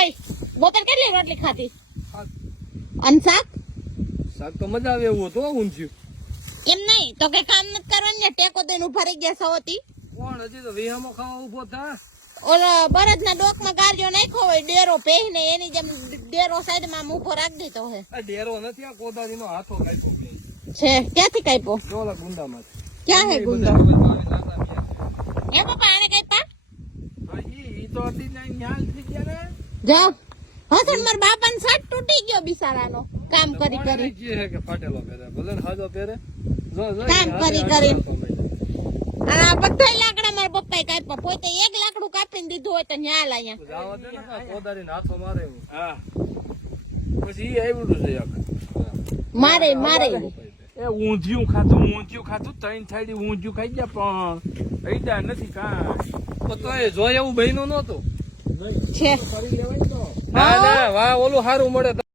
ઓય બોતર કેટલી રોટલી ખાધી? અને શાક? શાક તો મજા આવે એવું હતું ઊંધ્યું. એમ નહીં તો કે કામ નથી કરવાનું ને ટેકો દઈને ઊભા રહી ગયા સવતી કોણ? હજી તો વિહામો ખાવા ઊભો થા. ઓલો બળદ ના ડોકમાં ગાર્યો નાખ્યો હોય ડેરો પહેરીને એની જેમ ડેરો સાઈડમાં મૂકો રાખી દીધો હે ડેરો નથી આ કોદારી નો હાથો કાપ્યો. છે ક્યાંથી કાપ્યો? જોલા ગુંડામાં ક્યાં હે ગુંડા? એ પપ્પા આને કાપ્યા? ઈ તો હતી ને ન્યાલ થઈ ગયા ને. જાઓ. હસન માર બાપા ને સાટ તૂટી ગયો બિચારાનો કામ કરી કરી. ફાટેલો પહેરે. હાજો પહેરે. જો જો કામ કરી કરી. આ બધા લાકડા મારા પપ્પાએ કાપ્યા. પોતે એક લાકડું કાપીને દીધું હોય તો ન્યા લાયા તો જાવા દે ને કાં કોદારી ને હાથો મારે હા. પછી આવ્યું છે મારે મારે. એ ઊંધિયું ખાધું ઊંધિયું ખાધું ત્રણ થાળી ઊંધિયું ખાઈ ગયા પણ ઈડા નથી કાંઈ. તો તોય જોય એવું બહેનું નહોતું. છે. ના ના વાહ ઓલું સારું મળે.